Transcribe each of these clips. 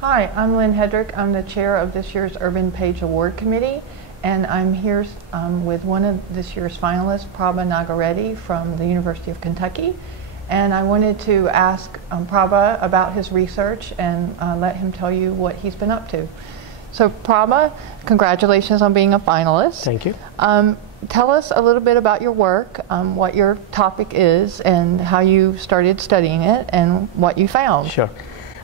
Hi, I'm Lynn Hedrick. I'm the chair of this year's Urban Page Award Committee, and I'm here with one of this year's finalists, Prbhakara Nagareddy from the University of Kentucky. And I wanted to ask Prabha about his research and let him tell you what he's been up to. So Prabha, congratulations on being a finalist. Thank you. Tell us a little bit about your work, what your topic is, and how you started studying it, and what you found. Sure.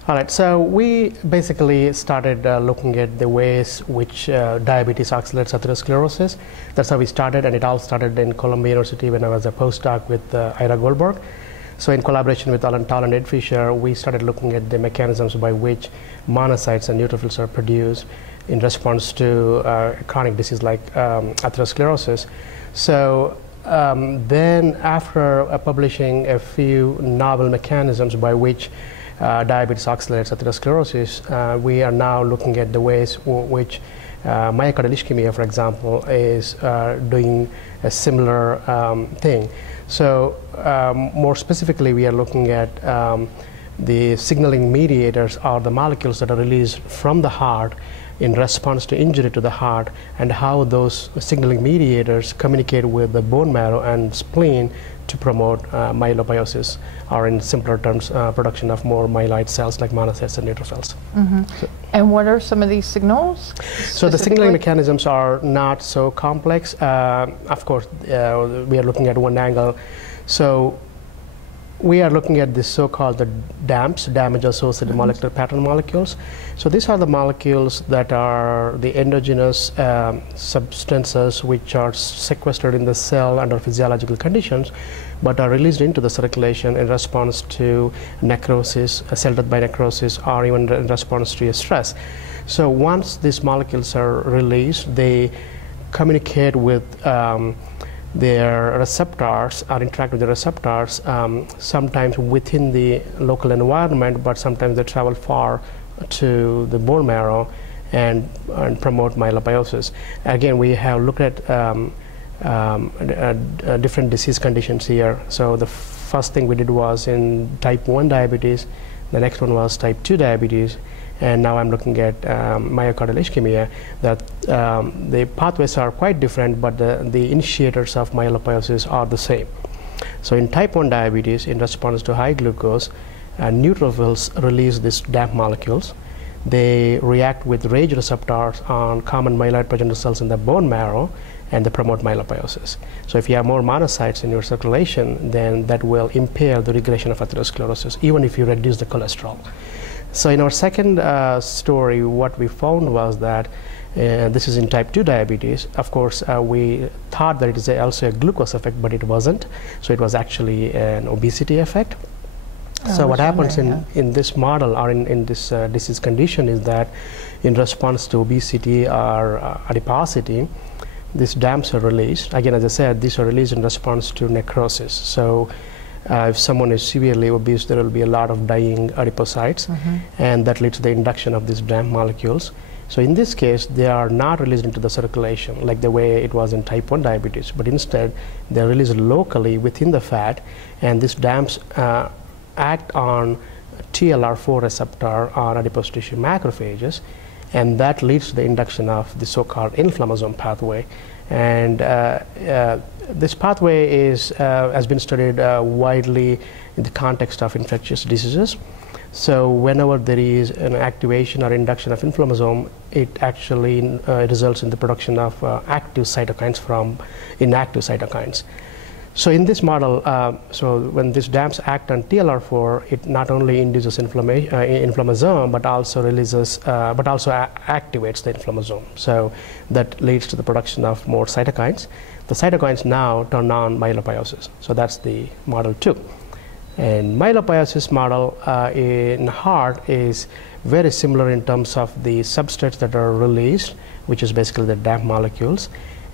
All right, so we basically started looking at the ways which diabetes accelerates atherosclerosis. That's how we started, and it all started in Columbia University when I was a postdoc with Ira Goldberg. So in collaboration with Alan Tal and Ed Fisher, we started looking at the mechanisms by which monocytes and neutrophils are produced in response to a chronic disease like atherosclerosis. So then after publishing a few novel mechanisms by which diabetes accelerates atherosclerosis, we are now looking at the ways which myocardial ischemia, for example, is doing a similar thing. So more specifically, we are looking at the signaling mediators, or the molecules that are released from the heart in response to injury to the heart, and how those signaling mediators communicate with the bone marrow and spleen to promote myelopoiesis, or in simpler terms, production of more myeloid cells like monocytes and neutrophils. Mm-hmm. And what are some of these signals? So the signaling mechanisms are not so complex. Of course, we are looking at one angle. So we are looking at the so-called the DAMPs, damage-associated molecular pattern molecules. So these are the molecules that are the endogenous substances which are sequestered in the cell under physiological conditions, but are released into the circulation in response to necrosis, cell death by necrosis, or even in response to a stress. So once these molecules are released, they communicate with their receptors, or interact with the receptors, sometimes within the local environment, but sometimes they travel far to the bone marrow and promote myelopoiesis. Again, we have looked at different disease conditions here. So the first thing we did was in type 1 diabetes, the next one was type 2 diabetes, and now I'm looking at myocardial ischemia. That the pathways are quite different, but the initiators of myelopoiesis are the same. So in type 1 diabetes, in response to high glucose, neutrophils release these DAMP molecules. They react with RAGE receptors on common myeloid progenitor cells in the bone marrow, and they promote myelopoiesis. So if you have more monocytes in your circulation, then that will impair the regression of atherosclerosis, even if you reduce the cholesterol. So in our second story, what we found was that this is in type 2 diabetes. Of course, we thought that it is also a glucose effect, but it wasn't. So it was actually an obesity effect. So what happens in this model, or in this disease condition, is that in response to obesity or adiposity, these DAMPs are released. Again, as I said, these are released in response to necrosis. So if someone is severely obese, there will be a lot of dying adipocytes, and that leads to the induction of these DAMP molecules. So in this case, they are not released into the circulation like the way it was in type 1 diabetes, but instead they're released locally within the fat, and these DAMPs act on TLR4 receptor on adipose tissue macrophages, and that leads to the induction of the so-called inflammasome pathway. And this pathway has been studied widely in the context of infectious diseases. So whenever there is an activation or induction of inflammasome, it actually results in the production of active cytokines from inactive cytokines. So in this model, so when these DAMPs act on TLR4, it not only induces inflammasome, but also releases, but also activates the inflammasome. So that leads to the production of more cytokines. The cytokines now turn on myelopoiesis. So that's the model 2. And myelopoiesis model in heart is very similar in terms of the substrates that are released, which is basically the DAMP molecules.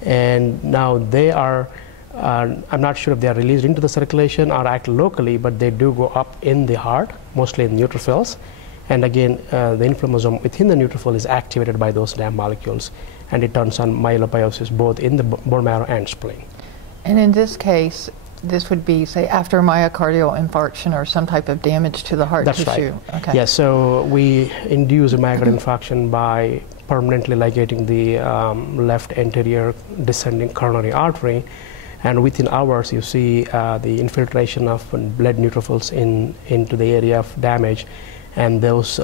And now they are I'm not sure if they are released into the circulation or act locally, but they do go up in the heart, mostly in neutrophils. And again, the inflammasome within the neutrophil is activated by those DAMP molecules, and it turns on myelopoiesis both in the bone marrow and spleen. And in this case, this would be, say, after myocardial infarction or some type of damage to the heart That's tissue. right. Okay. Yes, so we induce a myocardial infarction by permanently ligating the left anterior descending coronary artery, and within hours you see the infiltration of blood neutrophils into the area of damage, and those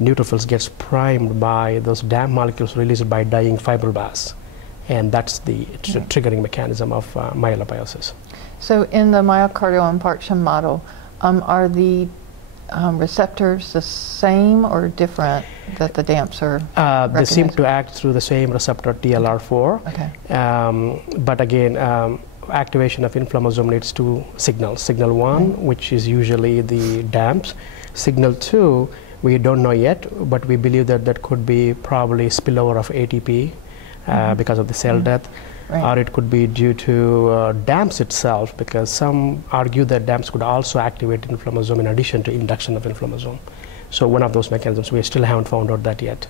neutrophils gets primed by those DAMP molecules released by dying fibroblasts, and that's the triggering mechanism of myelopoiesis. So in the myocardial infarction model, are the receptors the same or different that the DAMPs are They seem recognizing? to act through the same receptor, TLR4. Okay. But again, activation of inflammasome needs two signals. Signal 1, which is usually the DAMPs. Signal 2, we don't know yet, but we believe that that could be probably spillover of ATP because of the cell death. Right. Or it could be due to DAMPs itself, because some argue that DAMPs could also activate inflammasome in addition to induction of inflammasome. So one of those mechanisms, we still haven't found out that yet.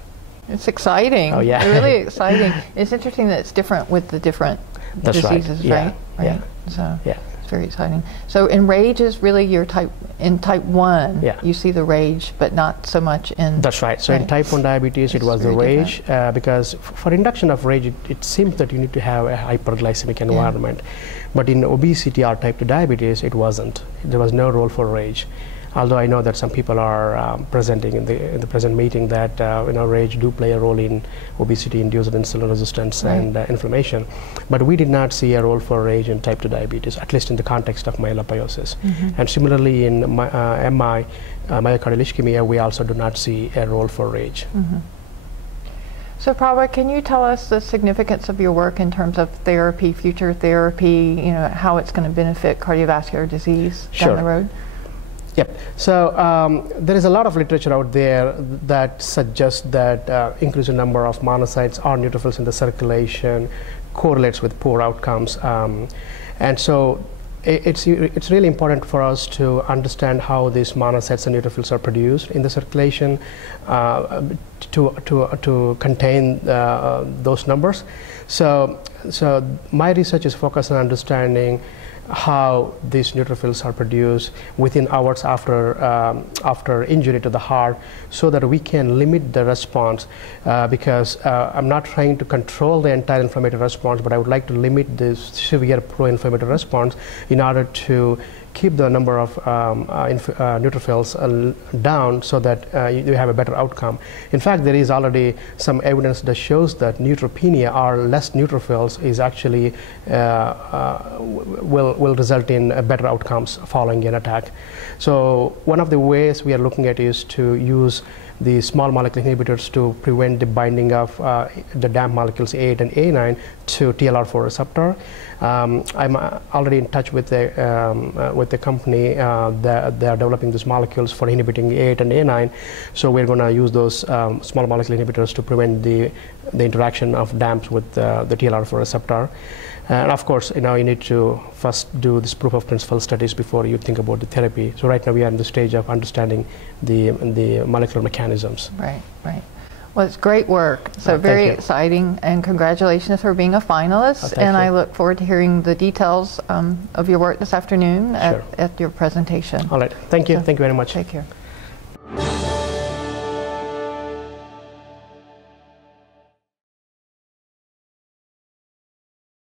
It's exciting. Oh, yeah. Really exciting. It's interesting that it's different with the different That's right. diseases, Yeah. right? Right. Yeah. So Yeah. it's very exciting. So in RAGE is really your in type 1, Yeah. you see the RAGE, but not so much in... That's right. So in type 1 diabetes, it It's was the very RAGE, because for induction of RAGE, it seems that you need to have a hyperglycemic environment. But in obesity or type 2 diabetes, it wasn't. There was no role for RAGE. Although I know that some people are presenting in the present meeting that RAGE do play a role in obesity-induced insulin resistance and inflammation, but we did not see a role for RAGE in type 2 diabetes, at least in the context of myelopoiesis. And similarly in MI, myocardial ischemia, we also do not see a role for RAGE. So Prabha, can you tell us the significance of your work in terms of therapy, future therapy, how it's going to benefit cardiovascular disease down the road? Yep. So there is a lot of literature out there that suggests that increasing number of monocytes or neutrophils in the circulation correlates with poor outcomes. And so it's really important for us to understand how these monocytes and neutrophils are produced in the circulation to contain those numbers. So my research is focused on understanding how these neutrophils are produced within hours after injury to the heart, so that we can limit the response, because I'm not trying to control the entire inflammatory response, but I would like to limit this severe pro-inflammatory response in order to keep the number of neutrophils down, so that you have a better outcome. In fact, there is already some evidence that shows that neutropenia, or less neutrophils, is actually will result in better outcomes following an attack. So one of the ways we are looking at is to use the small molecule inhibitors to prevent the binding of the DAMP molecules A8 and A9 to TLR4 receptor. I'm already in touch with the company that they are developing these molecules for inhibiting A8 and A9. So we're going to use those small molecule inhibitors to prevent the interaction of DAMPs with the TLR4 receptor. And of course, you need to first do this proof of principle studies before you think about the therapy. So right now we are in the stage of understanding the molecular mechanisms. Right, right. Well, it's great work. So very exciting, and congratulations for being a finalist. And I look forward to hearing the details of your work this afternoon at your presentation. All right. Thank you. So thank you very much. Take care.